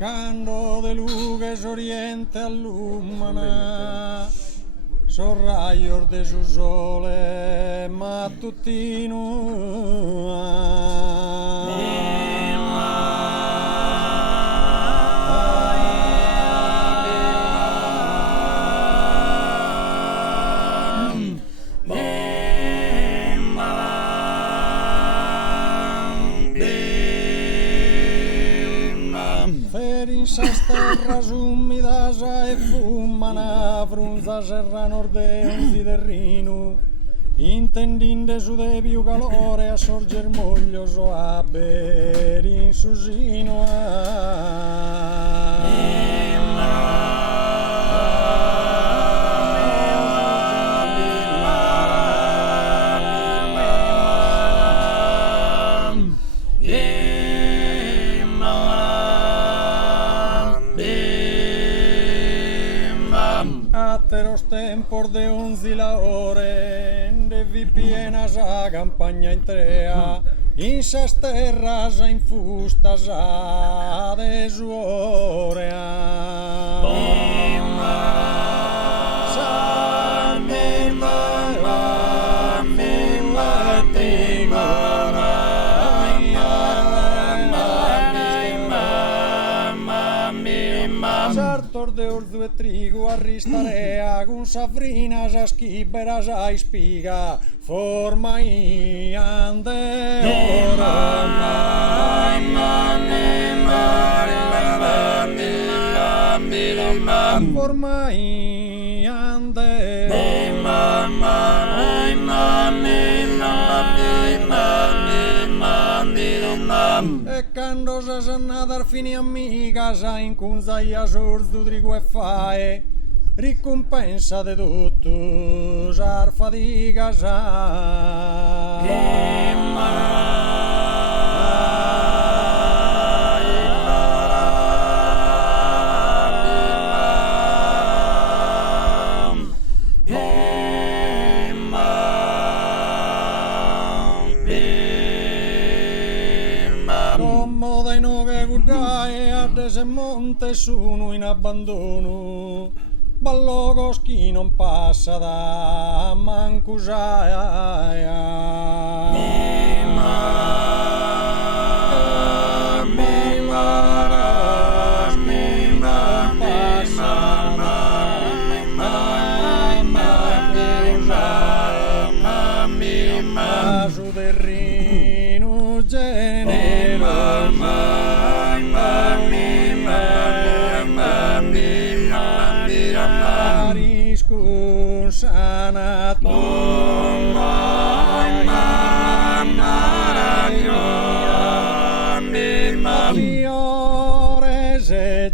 Cando de lugues oriente allumana, sorraglior de su sole mattutino. In sas terras umidas e fumana frunza serra nordeum di terrinu, intendinde su de più calore a sorger moglioso a bere in susino Atteros tempor de 11 la ore, de vi piena sa campagna intrea, in sas terras in fustas a de suorea. Sartor de orzu e trigo a ristarea, con safrinas a schiberas a ispiga, forma ande forma ande e quando sa sannadar fini amiga sa incunza ia sorzu trigo e fae ricompensa de tutto sar fadiga sa se monte sono in abbandono, ballogos chi non passa da su terrino Mariscun sanat fiores e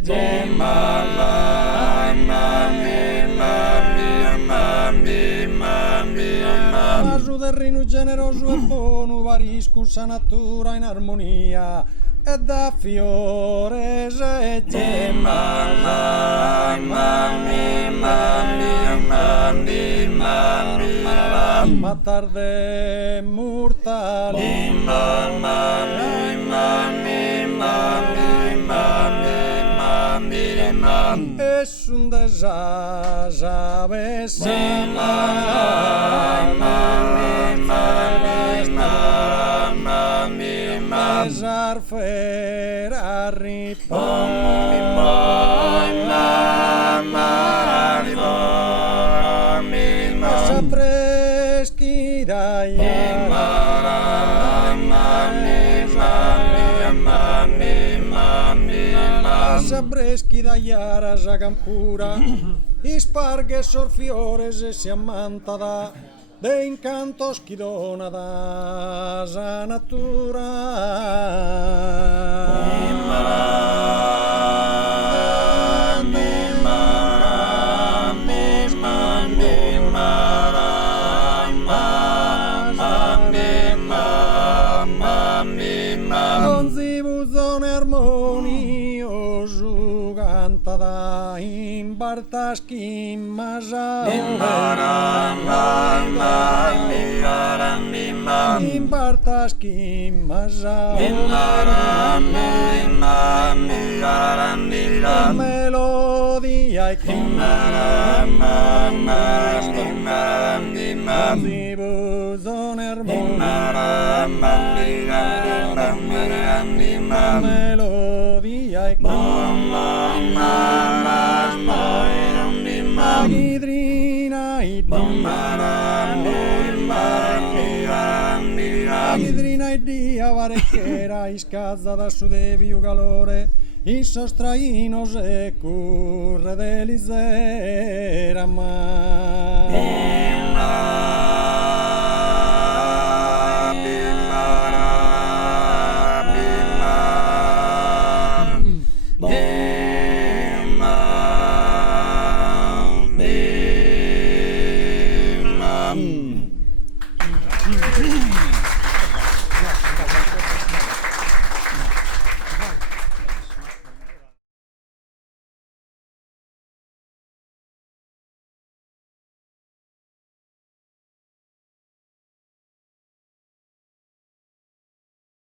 ma su terreno generoso e buono variscun sa natura in armonia e da fiores e ma tarde mortali e sun desasa Pesar fer Sa freschi dai Sa freschi da iara sa campura isparghe sorfiores e si ammanta da de incantos chi dona da sa natura non si buzone armonioso cantada in Bartaskin Maja in Bartaskin Maja melodia e Zibuzoner melodia e Gidrina idea varequera iscazada su debiu galore Isos trainos e curre delizera ma